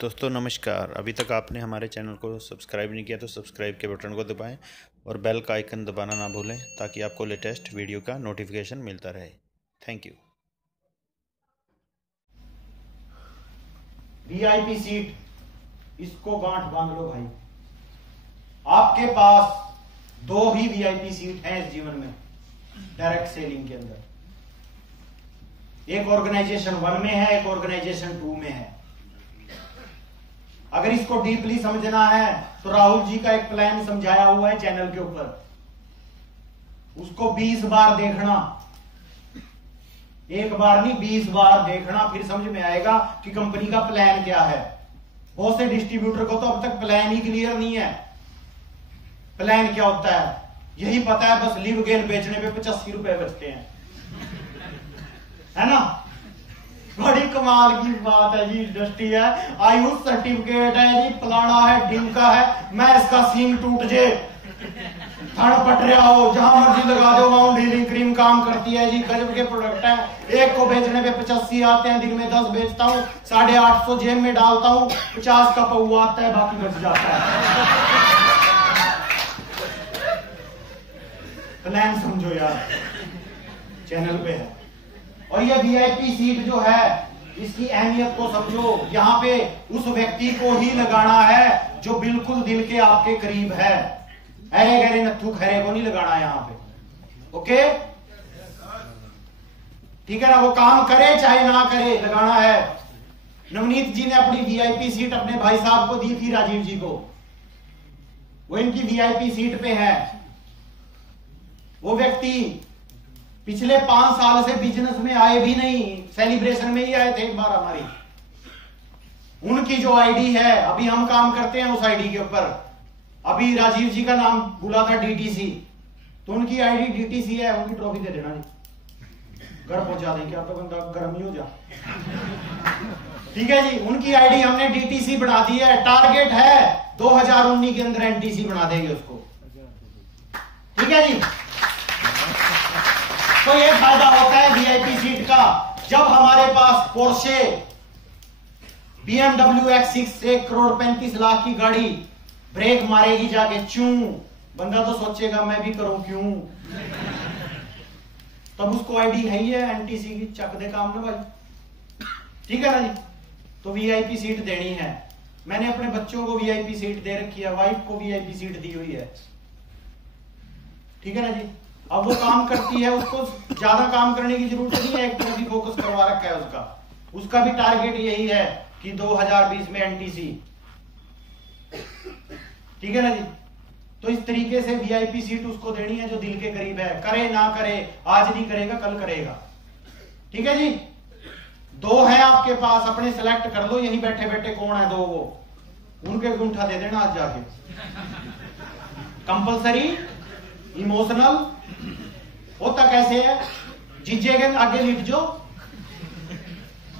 दोस्तों नमस्कार। अभी तक आपने हमारे चैनल को सब्सक्राइब नहीं किया तो सब्सक्राइब के बटन को दबाएं और बेल का आइकन दबाना ना भूलें ताकि आपको लेटेस्ट वीडियो का नोटिफिकेशन मिलता रहे। Thank you. वीआईपी सीट, इसको गांठ बांध लो भाई। आपके पास दो ही वीआईपी सीट है इस जीवन में डायरेक्ट सेलिंग के अंदर। एक ऑर्गेनाइजेशन 1 में है, एक ऑर्गेनाइजेशन 2 में है। अगर इसको डीपली समझना है तो राहुल जी का एक प्लान समझाया हुआ है चैनल के ऊपर, उसको 20 बार देखना। एक बार नहीं 20 बार देखना, फिर समझ में आएगा कि कंपनी का प्लान क्या है। बहुत से डिस्ट्रीब्यूटर को तो अब तक प्लान ही क्लियर नहीं है। प्लान क्या होता है यही पता है, बस लिव गेन बेचने पे 85 रुपए बचते हैं, है ना। बड़ी कमाल की बात है जी। इंडस्ट्री है, आयुष सर्टिफिकेट है जी, फलाना है, ढिमका है। मैं इसका सींग टूट जे, थड़ पट रहा हो, जहां मर्जी लगा दो। माउंट हीलिंग क्रीम काम करती है जी, गजब के प्रोडक्ट है। एक को बेचने पे 85 आते हैं, दिन में 10 बेचता हूं, 850 जेब में डालता हूं, 50 का पौवा आता है, बाकी बच जाता है। प्लान समझो यार, चैनल पे है। और ये वीआईपी सीट जो है, इसकी अहमियत को समझो। यहाँ पे उस व्यक्ति को ही लगाना है जो बिल्कुल दिल के आपके करीब है। अरे गहरे नथु खैरे को नहीं लगाना यहाँ पे। ओके, ठीक है ना। वो काम करे चाहे ना करे, लगाना है। नवनीत जी ने अपनी वीआईपी सीट अपने भाई साहब को दी थी, राजीव जी को। वो इनकी वीआईपी सीट पे है। वो व्यक्ति पिछले 5 साल से बिजनेस में आए भी नहीं, सेलिब्रेशन में ही आए थे एक बार हमारी। उनकी जो आईडी है, अभी हम काम करते हैं उस आईडी के ऊपर। अभी राजीव जी का नाम बोला था डीटीसी, तो उनकी आईडी डीटीसी है। उनकी ट्रॉफी दे देना जी, घर पहुंचा देंगे। आप तो बंदा गर्म ही हो जा, ठीक है जी। उनकी आईडी हमने डीटीसी बना दी है। टारगेट है 2019 के अंदर एनटीसी बना देंगे उसको, ठीक है जी। तो ये फायदा होता है वीआईपी सीट का। जब हमारे पास Porsche BMW X6 1 crore 35 lakh की गाड़ी ब्रेक मारेगी जाके, चूं, बंदा तो सोचेगा मैं भी करूं क्यों। तब उसको आईडी है ही है एनटीसी की, चक दे काम ना भाई, ठीक है ना जी। तो वीआईपी सीट देनी है। मैंने अपने बच्चों को वीआईपी सीट दे रखी है, वाइफ को वीआईपी सीट दी हुई है, ठीक है ना जी। अब वो काम करती है, उसको ज्यादा काम करने की जरूरत नहीं है, एक तरफ ही फोकस करवा रखा है उसका भी टारगेट यही है कि 2020 में एनटीसी, ठीक है ना जी। तो इस तरीके से वीआईपी सीट उसको देनी है जो दिल के करीब है। करे ना करे, आज नहीं करेगा कल करेगा, ठीक है जी। 2 है आपके पास, अपने सिलेक्ट कर लो। यहीं बैठे बैठे कौन है 2, वो उनके गुंठा दे देना आज जाके। कंपल्सरी, इमोशनल होता कैसे है, जीजे के आगे लिट जो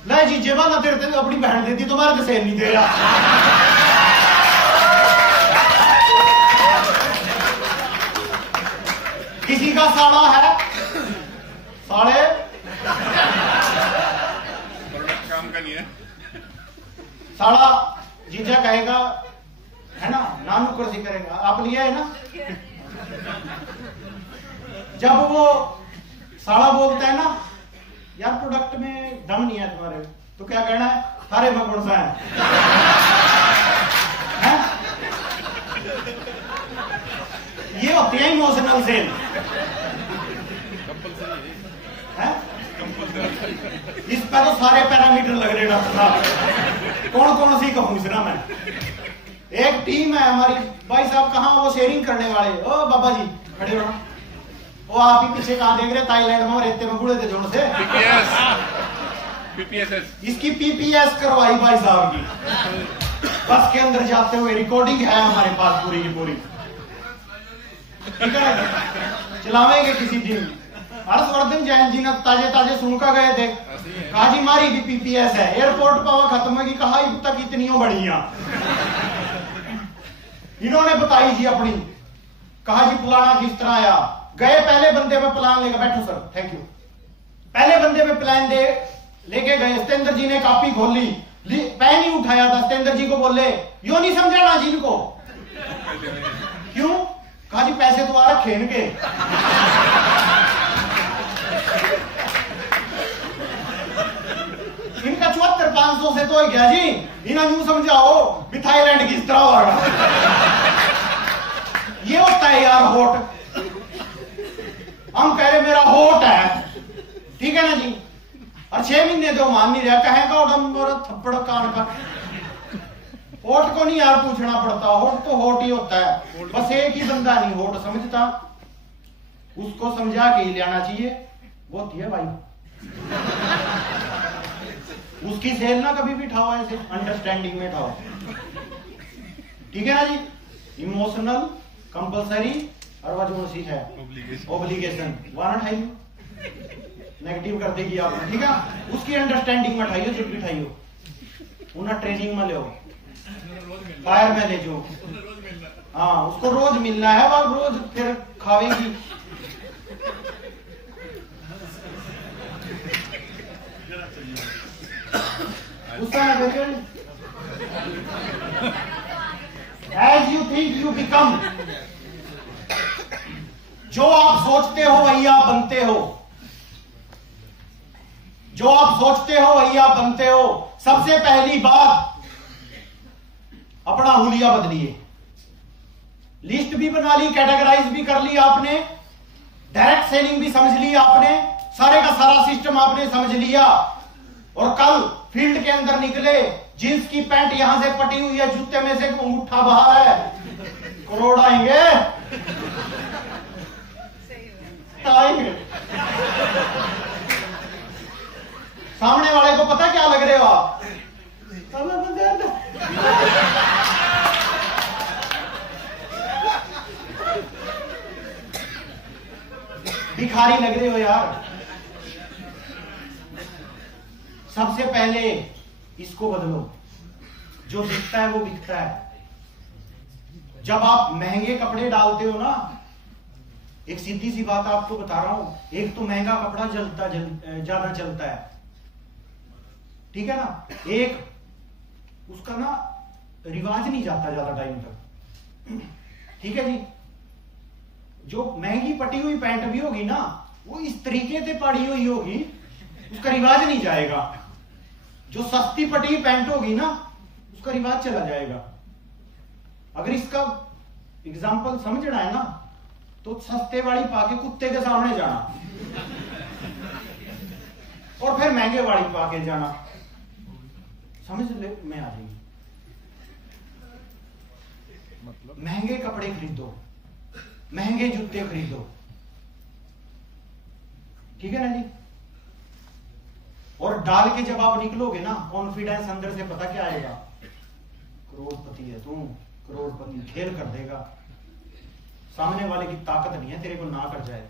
ले, जीजे वाला देते अपनी बहन देती, तुम्हारे तो सेल नहीं दे रहा। किसी का साड़ा है, साड़े काम का नहीं है, साड़ा जीजा कहेगा, है ना, नानू कुर्सी करेगा। आप लिया है ना। जब वो साड़ा बोलता है ना, यार प्रोडक्ट में दम नहीं है तुम्हारे, तो क्या कहना है, थारे में कौन सा है? ये होती है इमोशनल सेल, है? इस पर तो सारे पैरामीटर लग रहे डॉक्टर साहब। कौन कौन सी कहूं इसना मैं। एक टीम है हमारी, भाई साहब कहाँ वो शेयरिंग करने वाले। ओ बाबा जी खड़े हो, वो आप ही पीछे कहां देख रहे, थाईलैंड में रेते में बुढ़े थे जोड़ से। पीपीएस इसकी पीपीएस करवाई भाई साहब की। बस के अंदर जाते हुए रिकॉर्डिंग है हमारे पास पूरी की पूरी, ठीक है ना। चलावेंगे किसी दिन। हर्षवर्धन जैन जी ने ताजे ताजे सुनका गए थे, कहा जी मारी भी पीपीएस है। एयरपोर्ट पावा खत्म होगी, कहा अब तक इतनी बढ़िया। इन्होंने बताई जी अपनी, कहा जी फलाना किस तरह आया। गए पहले बंदे पे प्लान लेकर, बैठो सर थैंक यू। पहले बंदे पे प्लान दे लेके गए, सतेंद्र जी ने कॉपी खोली, पैन ही उठाया था, सतेंद्र जी को बोले यो नहीं समझा ना जिनको, क्यों? कहा जी पैसे तो आ रखे इनके। इनका 74,500 से तो हो गया जी, इन्हें यूं समझाओ भी थाईलैंड किस तरह हो रहा। ये होता है यार होट। हम कह रहे मेरा होट है, ठीक है ना जी, और 6 महीने तो मान नहीं रहा, कहेगा और थप्पड़ कान का। होट को नहीं यार पूछना पड़ता, होट तो होट ही होता है, बस एक ही बंदा नहीं होट समझता, उसको समझा के ही ले आना चाहिए, वो थी है भाई। उसकी सेल ना कभी भी ठाओ, ऐसे अंडरस्टैंडिंग में ठाओ, ठीक है ना जी। इमोशनल कंपलसरी और वह जो सी है ओब्लिगेशन, वहां ना ठाइयो, नेगेटिव कर देगी आपने, ठीक है। उसकी अंडरस्टैंडिंग में ठाइयो, जब भी ठाइयो, उन्हें ट्रेनिंग में ले, फायर में ले जो, हाँ उसको रोज मिलना है, वह रोज फिर खावेगी। As you think you become, जो आप सोचते हो वही आप बनते हो, जो आप सोचते हो वही आप बनते हो। सबसे पहली बात, अपना हुलिया बदलिए। लिस्ट भी बना ली, कैटेगराइज भी कर ली आपने, डायरेक्ट सेलिंग भी समझ ली आपने, सारे का सारा सिस्टम आपने समझ लिया, और कल फील्ड के अंदर निकले, जींस की पैंट यहां से पटी हुई है, जूते में से अंगूठा बाहर है, करोड़ आएंगे, आएंगे। सामने वाले को पता क्या लग रहे हो आप? भिखारी लग रहे हो यार। सबसे पहले इसको बदलो, जो दिखता है वो बिकता है। जब आप महंगे कपड़े डालते हो ना, एक सीधी सी बात आपको बता रहा हूं, एक तो महंगा कपड़ा ज्यादा चलता है, ठीक है ना, एक उसका ना रिवाज नहीं जाता ज्यादा टाइम तक, ठीक है जी। जो महंगी पटी हुई पैंट भी होगी ना, वो इस तरीके से पड़ी हुई होगी, उसका रिवाज नहीं जाएगा। जो सस्ती पटी हुई पैंट होगी ना, उसका रिवाज चला जाएगा। अगर इसका एग्जाम्पल समझना है ना, तो सस्ते वाली पाके कुत्ते के सामने जाना, और फिर महंगे वाली पाके जाना, समझ ले में आ जाएगी। मतलब महंगे कपड़े खरीदो, महंगे जूते खरीदो, ठीक है ना जी। और डाल के जब आप निकलोगे ना, कॉन्फिडेंस अंदर से पता क्या आएगा, करोड़पति है तू, करोड़पति, खेल कर देगा। सामने वाले की ताकत नहीं है तेरे को ना कर जाए।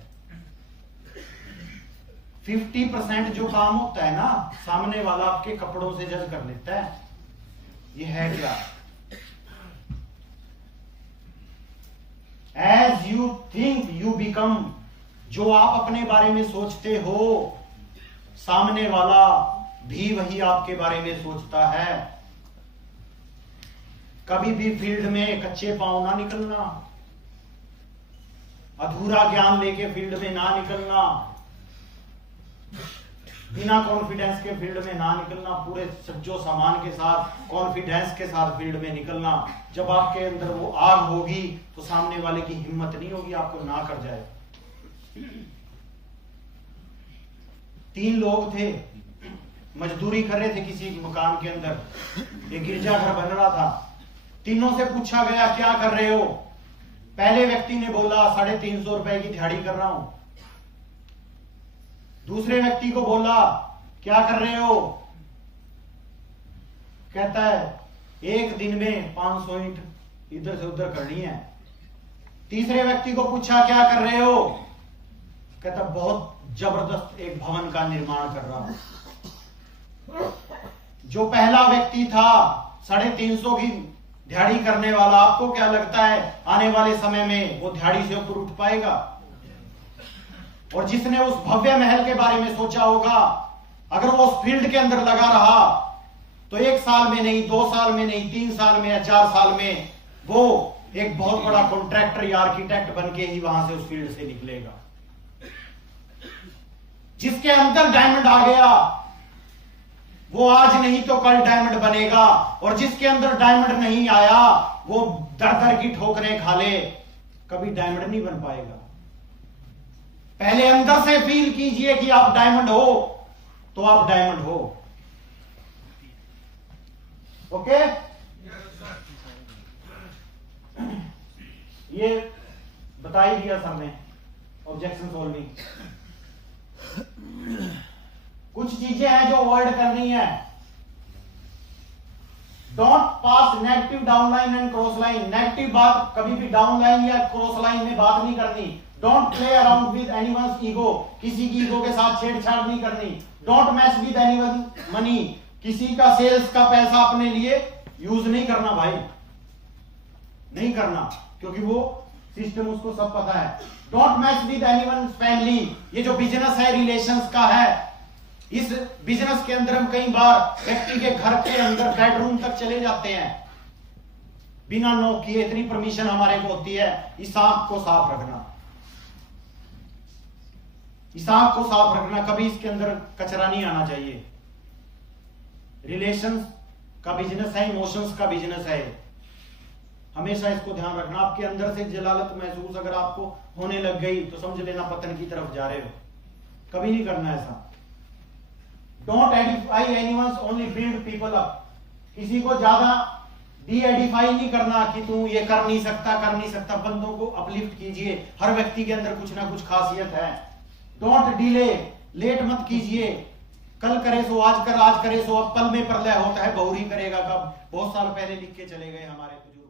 50% जो काम होता है ना, सामने वाला आपके कपड़ों से जज कर लेता है, ये है क्या। As you think you become, जो आप अपने बारे में सोचते हो, सामने वाला भी वही आपके बारे में सोचता है। कभी भी फील्ड में कच्चे पांव ना निकलना, अधूरा ज्ञान लेके फील्ड में ना निकलना, बिना कॉन्फिडेंस के फील्ड में ना निकलना, पूरे सज्जो सामान के साथ कॉन्फिडेंस के साथ फील्ड में निकलना। जब आपके अंदर वो आग होगी तो सामने वाले की हिम्मत नहीं होगी आपको ना कर जाए। 3 लोग थे, मजदूरी कर रहे थे किसी मकान के अंदर, एक गिरजाघर बन रहा था। तीनों से पूछा गया क्या कर रहे हो? पहले व्यक्ति ने बोला 350 रुपए की दिहाड़ी कर रहा हूं। दूसरे व्यक्ति को बोला क्या कर रहे हो? कहता है 1 दिन में 500 ईंट इधर से उधर करनी है। तीसरे व्यक्ति को पूछा क्या कर रहे हो? कहता बहुत जबरदस्त एक भवन का निर्माण कर रहा हूं। जो पहला व्यक्ति था 350 की दिहाड़ी करने वाला, आपको क्या लगता है आने वाले समय में वो दिहाड़ी से ऊपर उठ पाएगा? और जिसने उस भव्य महल के बारे में सोचा होगा, अगर वो उस फील्ड के अंदर लगा रहा तो 1 साल में नहीं, 2 साल में नहीं, 3 साल में या 4 साल में वो एक बहुत बड़ा कॉन्ट्रैक्टर या आर्किटेक्ट बन के ही वहां से उस फील्ड से निकलेगा। जिसके अंदर डायमंड आ गया वो आज नहीं तो कल डायमंड बनेगा, और जिसके अंदर डायमंड नहीं आया वो दर दर की ठोकरें खा ले, कभी डायमंड नहीं बन पाएगा। पहले अंदर से फील कीजिए कि आप डायमंड हो, तो आप डायमंड हो। ओके, ये बता ही दिया सर ने, ऑब्जेक्शन सॉल्विंग। कुछ चीजें हैं जो अवॉइड करनी है। Don't pass negative down line and cross line. Negative बात कभी भी डाउन लाइन या क्रॉस लाइन में बात नहीं करनी। Don't play around with anyone's ego. किसी की ईगो के साथ छेड़छाड़ नहीं करनी। Don't match with anyone money. किसी का सेल्स का पैसा अपने लिए यूज नहीं करना भाई, नहीं करना, क्योंकि वो सिस्टम उसको सब पता है। Don't match with anyone family. ये जो बिजनेस है रिलेशंस का है, इस बिजनेस के अंदर हम कई बार व्यक्ति के घर के अंदर बेडरूम तक चले जाते हैं बिना नॉक किए। इतनी परमिशन हमारे को होती है। इस आंख को साफ रखना, इस आंख को साफ रखना। कभी इसके अंदर कचरा नहीं आना चाहिए। रिलेशंस का बिजनेस है, इमोशंस का बिजनेस है। हमेशा इसको ध्यान रखना। आपके अंदर से जलालत महसूस अगर आपको होने लग गई तो समझ लेना पतन की तरफ जा रहे हो। कभी नहीं करना ऐसा। Don't Edify anyone's, only build people up. किसी को ज्यादा डी एडिफाई नहीं करना कि तू ये कर नहीं सकता, कर नहीं सकता। बंदों को अपलिफ्ट कीजिए। हर व्यक्ति के अंदर कुछ ना कुछ खासियत है। डोंट डिले, लेट मत कीजिए। कल करे सो आज कर, आज करे सो अब। पल में प्रलय होता है, बहुरी करेगा कब। बहुत साल पहले लिख के चले गए हमारे बुजुर्ग।